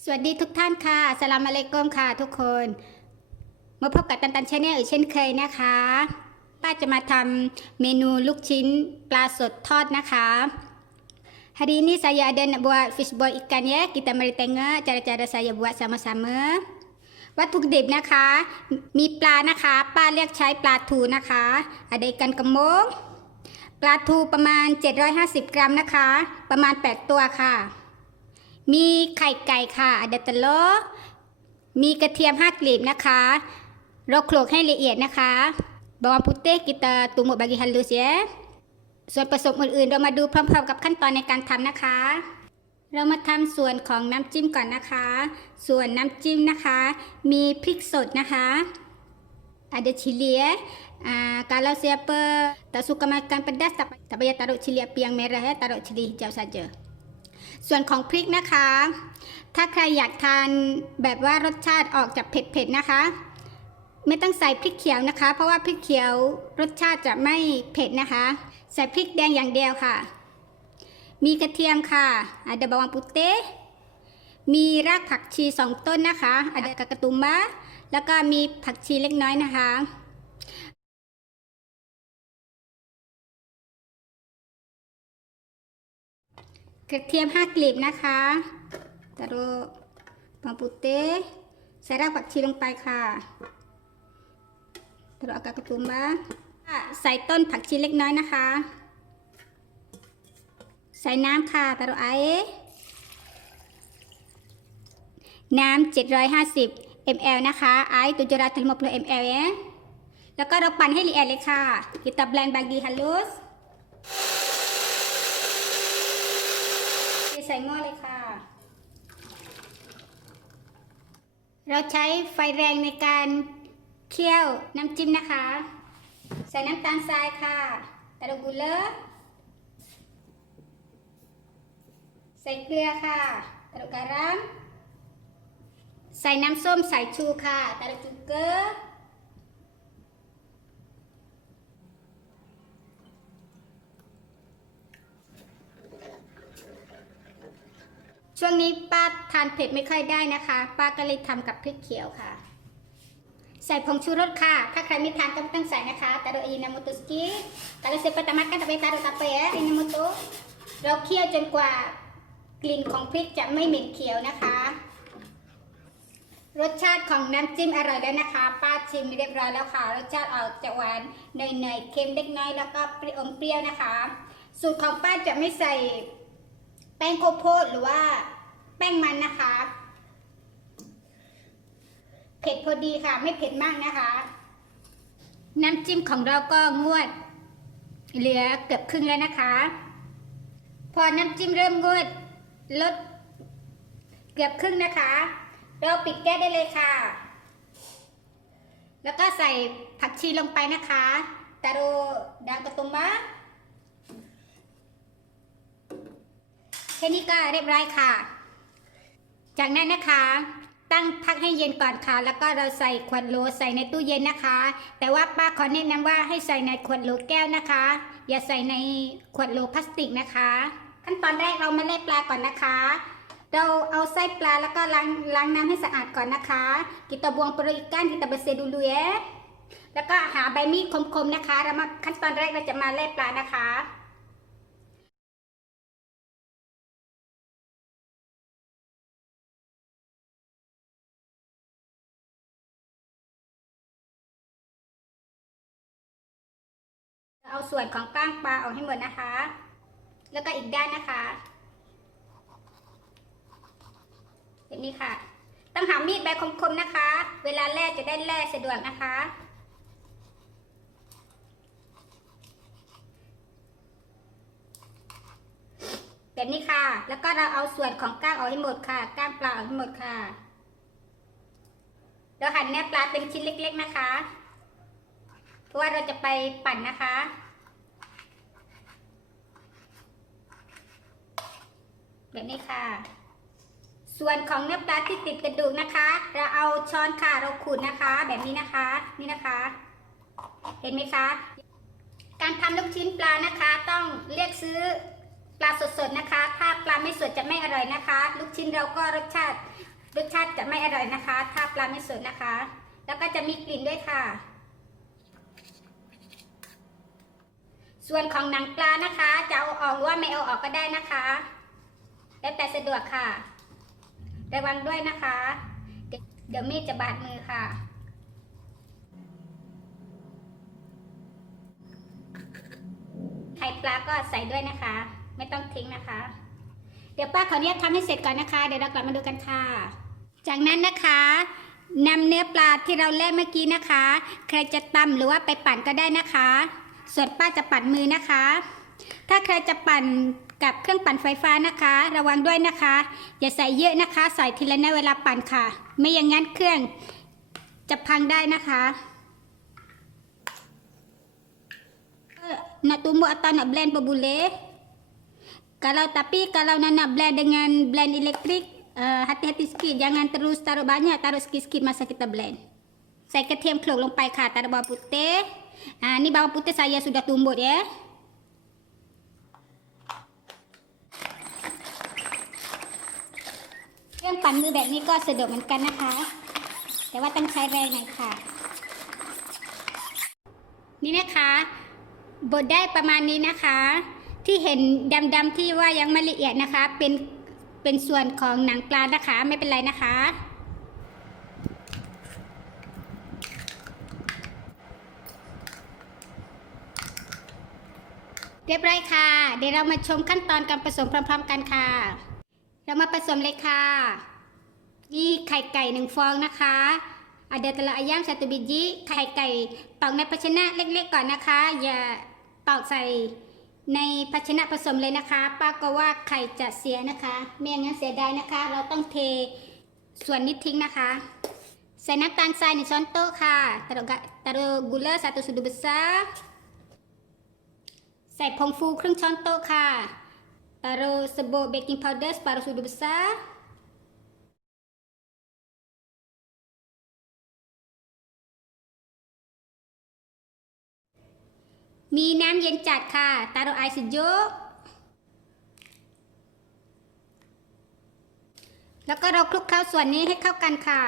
สวัสดีทุกท่านค่ะสลามอะเลกุมค่ะทุกคน มาพบกับตันตันชาแนลอีกเช่นเคยนะคะ ป้าจะมาทำเมนูลูกชิ้นปลาสดทอดนะคะ Hari ini saya ada nak buat fish ball ikan ya. Kita mari tengok cara-cara saya buat sama-sama. วัตถุดิบนะคะ มีปลานะคะ ป้าเรียกใช้ปลาทูนะคะ ada ikan kembung ปลาทูประมาณ 750 กรัมนะคะ ประมาณ 8 ตัวค่ะ มีไข่ไก่ค่ะอเดตโลมีกระเทียม5กลีบนะคะ เราโขลกให้ละเอียดนะคะ bawang putih kita tumbuk bagi halus ya ส่วนผสมอื่นๆ เรามาดูพร้อมๆ กับขั้นตอนในการทำนะคะ เรามาทำส่วนของน้ำจิ้มก่อนนะคะ ส่วนน้ำจิ้มนะคะ มีพริกสดนะคะ ada cili eh. Uh, kalau siapa tak suka makan pedas tak, tak payah taruh cili api yang merah ya, taruh cili hijau saja. ส่วนของพริกนะคะ ถ้าใครอยากทานแบบว่ารสชาติออกจากเผ็ดๆนะคะ ไม่ต้องใส่พริกเขียวนะคะ เพราะว่าพริกเขียวรสชาติจะไม่เผ็ดนะคะ ใส่พริกแดงอย่างเดียวค่ะ มีกระเทียมค่ะ ada bawang putih มีรากผักชีสองต้นนะคะ ada กระตุมบะแล้วก็มีผักชีเล็กน้อยนะคะ กระเทียมห้ากลีบนะคะตะโรปังปูเต้ใส่รากผักชีลงไปค่ะตะโรอากากระตุ้มบ้าใส่ต้นผักชีเล็กน้อยนะคะ ใส่น้ำค่ะตะโรไอน้ำ750 ml นะคะไอตุจราทัลมพล ml แล้วก็เราปั่นให้ละเอียดเลยค่ะกิตาแบรนด์บางดีฮัลลูส ใส่หม้อเลยค่ะ เราใช้ไฟแรงในการเคี่ยวน้ำจิ้มนะคะ ใส่น้ำตาลทรายค่ะตะกุเลอใส่เกลือค่ะตะลุการัมใส่น้ำส้มสายชูค่ะตะลุจุกเกอ วงนี้ป้าทานเผ็ดไม่ค่อยได้นะคะ ป้าก็เลยทำกับพริกเขียวค่ะ ใส่ผงชูรสค่ะ ถ้าใครไม่ทานก็ไม่ต้องใส่นะคะแตาโรอินามุตุสกิตาโรเซปตามัดกันตะไปตาโรตาเปะอินามุตุเราเคี่ยวจนกว่ากลิ่นของพริกจะไม่เหม็นเขียวนะคะ รสชาติของน้ำจิ้มอร่อยแล้วนะคะ ป้าชิมเรียบร้อยแล้วค่ะ รสชาติออกจะหวานเนยๆเค็มเล็กน้อยแล้วก็เปรี้ยวอมเปรี้ยวนะคะ สูตรของป้าจะไม่ใส่แป้งข้าวโพดหรือว่า ป้งมันนะคะ เผ็ดพอดีค่ะ ไม่เผ็ดมากนะคะ น้ำจิ้มของเราก็งวด เหลือเกือบครึ่งแล้วนะคะ พอน้ำจิ้มเริ่มงวดลดเกือบครึ่งนะคะ เราปิดแก๊สได้เลยค่ะ แล้วก็ใส่ผักชีลงไปนะคะตาโรดางกระตุมบะแค่นี้ก็เรียบร้อยค่ะ จากนั้นนะคะตั้งพักให้เย็นก่อนค่ะ แล้วก็เราใส่ขวดโหลใส่ในตู้เย็นนะคะ แต่ว่าป้าขอแนะนำว่าให้ใส่ในขวดโหลแก้วนะคะ อย่าใส่ในขวดโหลพลาสติกนะคะ ขั้นตอนแรกเรามาเล่ปลาก่อนนะคะ เราเอาไส้ปลาแล้วก็ล้างล้างน้ำให้สะอาดก่อนนะคะ kita buang perut ikan kita bersih dulu ya แล้วก็หาใบมีดคมๆนะคะ เรามาขั้นตอนแรกเราจะมาเล่ปลานะคะ เอาส่วนของก้างปลาออกให้หมดนะคะ แล้วก็อีกด้านนะคะแบบนี้ค่ะ ต้องหามีดใบคมๆนะคะ เวลาแล่จะได้แล่สะดวกนะคะแบบนี้ค่ะ แล้วก็เราเอาส่วนของก้างออกให้หมดค่ะ ก้างปลาออกให้หมดค่ะ เราหั่นเนื้อปลาเป็นชิ้นเล็ก ๆนะคะ เพราะว่าเราจะไปปั่นนะคะ แบบนี้ค่ะ ส่วนของเนื้อปลาที่ติดกระดูกนะคะ เราเอาช้อนค่ะเราขูดนะคะ แบบนี้นะคะ นี่นะคะ เห็นไหมคะ การทำลูกชิ้นปลานะคะ ต้องเรียกซื้อปลาสดๆนะคะ ถ้าปลาไม่สดจะไม่อร่อยนะคะ ลูกชิ้นเราก็รสชาติรสชาติจะไม่อร่อยนะคะ ถ้าปลาไม่สดนะคะ แล้วก็จะมีกลิ่นด้วยค่ะ ส่วนของหนังปลานะคะ จะเอาออกหรือว่าไม่เอาออกก็ได้นะคะ แล้วแต่สะดวกค่ะ ระวังด้วยนะคะ เดี๋ยวมีดจะบาดมือค่ะ ไข่ปลาก็ใส่ด้วยนะคะ ไม่ต้องทิ้งนะคะ เดี๋ยวป้าขออนุญาตทำให้เสร็จก่อนนะคะ เดี๋ยวเรากลับมาดูกันค่ะ จากนั้นนะคะนำเนื้อปลาที่เราแล่เมื่อกี้นะคะ ใครจะตำหรือว่าไปปั่นก็ได้นะคะ ส่วนป้าจะปั่นมือนะคะ ถ้าใครจะปั่น กับเครื่องปั่นไฟฟ้านะคะ ระวังด้วยนะคะ อย่าใส่เยอะนะคะ ใส่ทีละน้อยเวลาปั่นค่ะ ไม่อย่างนั้นเครื่องจะพังได้นะคะ Eh, nak tumbuk atau nak blend pun boleh. Kalau tapi kalau nak nak blend dengan blend elektrik, uh, hati-hati sikit. Jangan terus taruh banyak, taruh sikit-sikit masa kita blend. Saya ketiam kelok ลงไปค่ะ taruh bawang putih. Ah, ni bawang putih saya sudah tumbuk ya. เครื่องปั่นมือแบบนี้ก็สะดวกเหมือนกันนะคะ แต่ว่าต้องใช้แรงหน่อยค่ะ นี่นะคะบดได้ประมาณนี้นะคะ ที่เห็นดำๆที่ว่ายังไม่ละเอียดนะคะ เป็นเป็นส่วนของหนังปลานะคะ ไม่เป็นไรนะคะเรียบร้อยค่ะ เดี๋ยวเรามาชมขั้นตอนการผสมพร้อม ๆ กันค่ะ เรามาผสมเลยค่ะ นี่ไข่ไก่หนึ่งฟองนะคะ ada telur ayam satu biji ไข่ไก่ตอกในภาชนะเล็กๆก่อนนะคะ อย่าตอกใส่ในภาชนะผสมเลยนะคะ ป้าก็ว่าไข่จะเสียนะคะไม่อย่างนั้นเสียดายนะคะ เราต้องเทส่วนนี้ทิ้งนะคะ ใส่น้ำตาลทรายหนึ่งช้อนโต๊ะค่ะ taruh ga- taruh gula satu sudu besar ใส่ผงฟูครึ่งช้อนโต๊ะค่ะ taruh serbuk baking powder separuh sudu besar มีน้ำเย็นจัดค่ะตาโรไอซิโยแล้วก็เราคลุกเคล้าส่วนนี้ให้เข้ากันค่ะ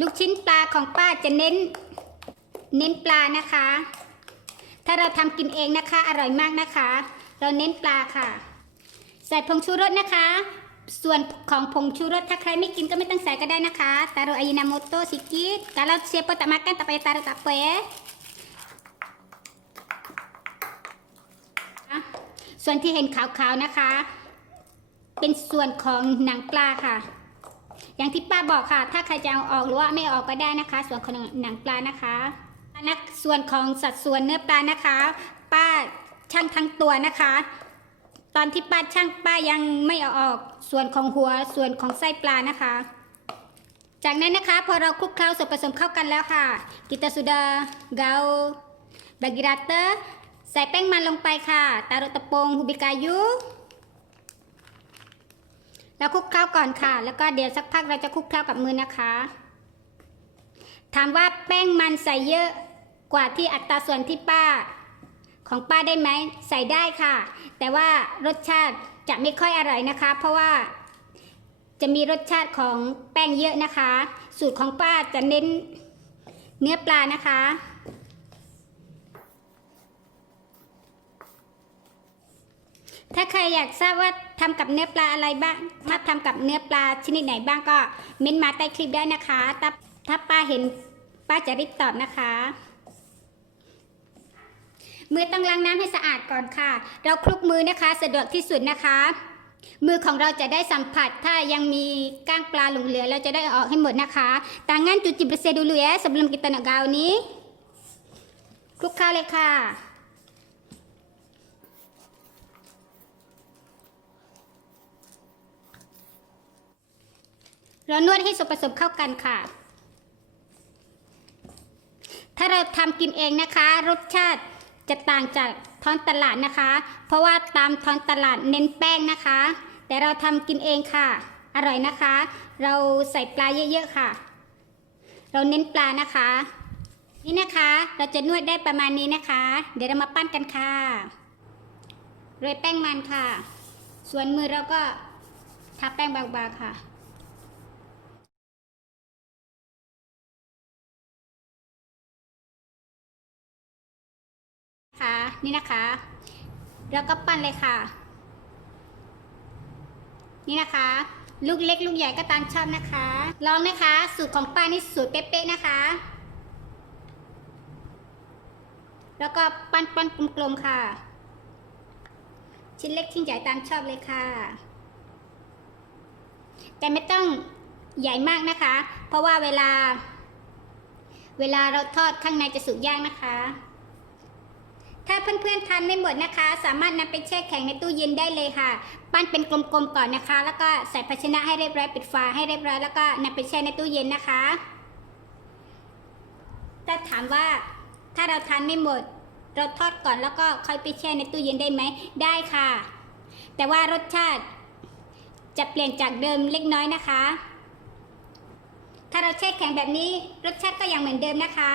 ลูกชิ้นปลาของป้าจะเน้น เน้นปลานะคะ ถ้าเราทำกินเองนะคะ อร่อยมากนะคะ เราเน้นปลาค่ะ ใส่ผงชูรสนะคะ ส่วนของผงชูรสถ้าใครไม่กินก็ไม่ต้องใส่ก็ได้นะคะ taruh ajinomoto sedikit kalau siapa tak makan tak payah taruh tak apa ya ส่วนที่เห็นขาวๆนะคะ เป็นส่วนของหนังปลาค่ะ อย่างที่ป้าบอกค่ะ ถ้าใครจะเอาออกหรือว่าไม่ออกก็ได้นะคะ ส่วนของหนังปลานะคะ นักส่วนของสัดส่วนเนื้อปลานะคะ ป้าช่างทั้งตัวนะคะ ตอนที่ป้าช่างป้ายังไม่เอาออกส่วนของหัวส่วนของไส้ปลานะคะ จากนั้นนะคะพอเราคลุกเคล้าส่วนผสมเข้ากันแล้วค่ะ kita sudah gaul bagi rata ใส่แป้งมันลงไปค่ะ taruh tepung ubi kayu แล้วคลุกเคล้าก่อนค่ะ แล้วก็เดี๋ยวสักพักเราจะคลุกเคล้ากับมือนะคะ ถามว่าแป้งมันใส่เยอะ กว่าที่อัตราส่วนที่ป้าของป้าได้ไหมใส่ได้ค่ะ แต่ว่ารสชาติจะไม่ค่อยอร่อยนะคะ เพราะว่าจะมีรสชาติของแป้งเยอะนะคะ สูตรของป้าจะเน้นเนื้อปลานะคะ ถ้าใครอยากทราบว่าทำกับเนื้อปลาอะไรบ้าง ถ้าทำกับเนื้อปลาชนิดไหนบ้างก็เม้นมาใต้คลิปได้นะคะ ถ้าถ้าป้าเห็นป้าจะรีบตอบนะคะ มือต้องล้างน้ำให้สะอาดก่อนค่ะ เราคลุกมือนะคะสะดวกที่สุดนะคะ มือของเราจะได้สัมผัสถ้ายังมีก้างปลาหลงเหลือเราจะได้ออกให้หมดนะคะ tangan cuci bersih dulu ya sebelum kita nak gaul ni คลุกข้าวเลยค่ะเรานวดให้ส่วนผสมเข้ากันค่ะ ถ้าเราทำกินเองนะคะ รสชาติ จะต่างจากท้องตลาดนะคะ เพราะว่าตามท้องตลาดเน้นแป้งนะคะ แต่เราทำกินเองค่ะ อร่อยนะคะ เราใส่ปลาเยอะๆค่ะ เราเน้นปลานะคะ นี่นะคะเราจะนวดได้ประมาณนี้นะคะ เดี๋ยวเรามาปั้นกันค่ะโรยแป้งมันค่ะ ส่วนมือเราก็ทาแป้งบางๆค่ะ คะ นี่นะคะ แล้วก็ปั้นเลยค่ะ นี่นะคะ ลูกเล็กลูกใหญ่ก็ตามชอบนะคะลองนะคะ สูตรของป้านี่สูตรเป๊ะๆนะคะ แล้วก็ปั้นปั้นกลมๆค่ะ ชิ้นเล็กชิ้นใหญ่ตามชอบเลยค่ะ แต่ไม่ต้องใหญ่มากนะคะ เพราะว่าเวลา เวลาเราทอดข้างในจะสุกยากนะคะ ถ้าเพื่อนๆทานไม่หมดนะคะ สามารถนำไปแช่แข็งในตู้เย็นได้เลยค่ะ ปั้นเป็นกลมๆก่อนนะคะ แล้วก็ใส่ภาชนะให้เรียบร้อยปิดฝาให้เรียบร้อยแล้วก็นำไปแช่ในตู้เย็นนะคะ ถ้าถามว่าถ้าเราทานไม่หมด เราทอดก่อนแล้วก็ค่อยไปแช่ในตู้เย็นได้ไหมได้ค่ะ แต่ว่ารสชาติจะเปลี่ยนจากเดิมเล็กน้อยนะคะ ถ้าเราแช่แข็งแบบนี้รสชาติก็ยังเหมือนเดิมนะคะ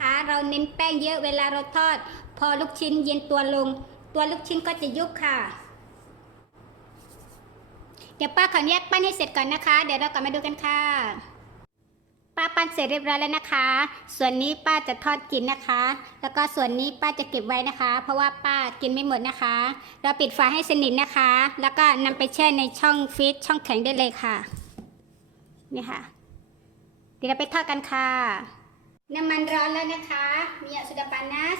ค่ะเราเน้นแป้งเยอะเวลาเราทอด พอลูกชิ้นเย็นตัวลง ตัวลูกชิ้นก็จะยุบค่ะ เดี๋ยวป้าขออนุญาตปั้นให้เสร็จก่อนนะคะ เดี๋ยวเรากลับมาดูกันค่ะ ป้าปั้นเสร็จเรียบร้อยแล้วนะคะ ส่วนนี้ป้าจะทอดกินนะคะ แล้วก็ส่วนนี้ป้าจะเก็บไว้นะคะ เพราะว่าป้ากินไม่หมดนะคะ เราปิดฝาให้สนิทนะคะ แล้วก็นำไปแช่ในช่องฟรีซช่องแข็งได้เลยค่ะ นี่ค่ะ เดี๋ยวเราไปทอดกันค่ะน้ำมันร้อนแล้วนะคะ มีสุดาปานัส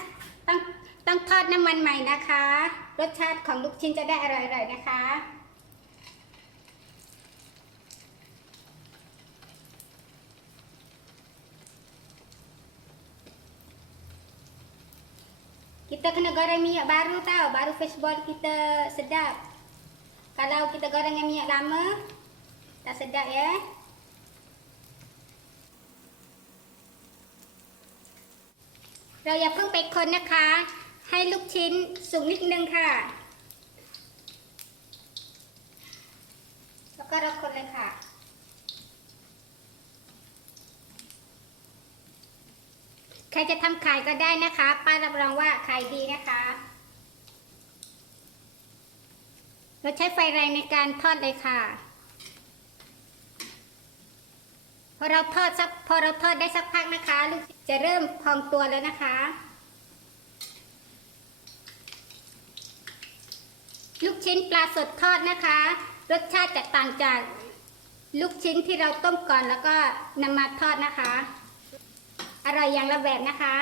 ต้องต้องทอดน้ำมันใหม่นะคะ รสชาติของลูกชิ้นจะได้อร่อยๆนะคะ Kita kena goreng minyak baru tau, baru fishball kita sedap. Kalau kita goreng dengan minyak lama, tak sedap ya. เราอย่าเพิ่งไปคนนะคะ ให้ลูกชิ้นสุกนิดนึงค่ะ แล้วก็เราคนเลยค่ะใครจะทำขายก็ได้นะคะ ป้ารับรองว่าขายดีนะคะ เราใช้ไฟแรงในการทอดเลยค่ะ พอเราทอดสักพอเราทอดได้สักพักนะคะลูก จะเริ่มพองตัวแล้วนะคะ ลูกชิ้นปลาสดทอดนะคะ รสชาติจะต่างจากลูกชิ้นที่เราต้มก่อนแล้วก็นำมาทอดนะคะ อร่อยอย่างละแบบนะคะ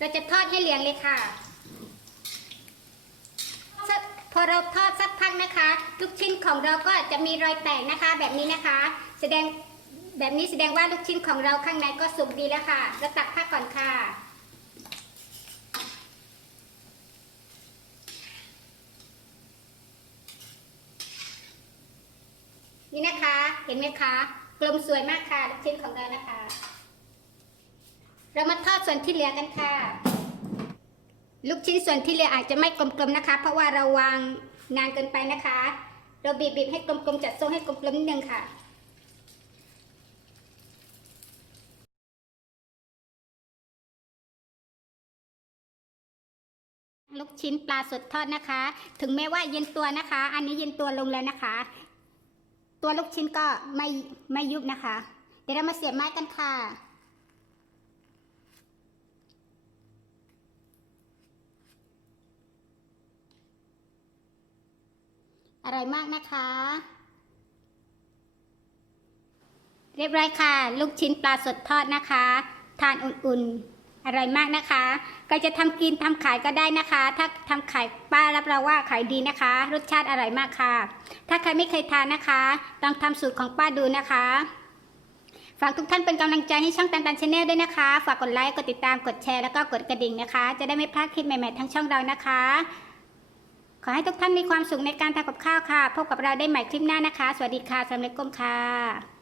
เราจะทอดให้เหลืองเลยค่ะ พอเราทอดสักพักนะคะลูกชิ้นของเราก็จะมีรอยแตกนะคะ แบบนี้นะคะ แสดงแบบนี้แสดงว่าลูกชิ้นของเราข้างในก็สุกดีแล้วค่ะเราตักผ้าก่อนค่ะนี่นะคะ เห็นไหมคะ กลมสวยมากค่ะ ลูกชิ้นของเรานะคะ เรามาทอดส่วนที่เหลือกันค่ะ ลูกชิ้นส่วนที่เหลืออาจจะไม่กลมๆนะคะ เพราะว่าเราวางนานเกินไปนะคะ เราบีบๆให้กลมๆจัดทรงให้กลมๆนิดนึงค่ะลูกชิ้นปลาสดทอดนะคะ ถึงแม้ว่าเย็นตัวนะคะ อันนี้เย็นตัวลงแล้วนะคะ ตัวลูกชิ้นก็ไม่ไม่ยุบนะคะ เดี๋ยวเรามาเสียบไม้กันค่ะ ร่อยมากนะคะ เรียบร้อยค่ะ ลูกชิ้นปลาสดทอดนะคะ ทานอุ่นๆ อร่อยมากนะคะ ก็จะทำกินทำขายก็ได้นะคะ ถ้าทำขายป้ารับรองว่าขายดีนะคะ รสชาติอร่อยมากค่ะ ถ้าใครไม่เคยทานนะคะลองทำสูตรของป้าดูนะคะฝากทุกท่านเป็นกำลังใจให้ช่องตันตันชาแนลด้วยนะคะ ฝากกดไลค์ กดติดตาม กดแชร์ แล้วก็กดกระดิ่งนะคะ จะได้ไม่พลาดคลิปใหม่ๆทั้งช่องเรานะคะ ขอให้ทุกท่านมีความสุขในการทำกับข้าวค่ะ พบกับเราได้ใหม่คลิปหน้านะคะ สวัสดีค่ะสำเร็จกลมค่ะ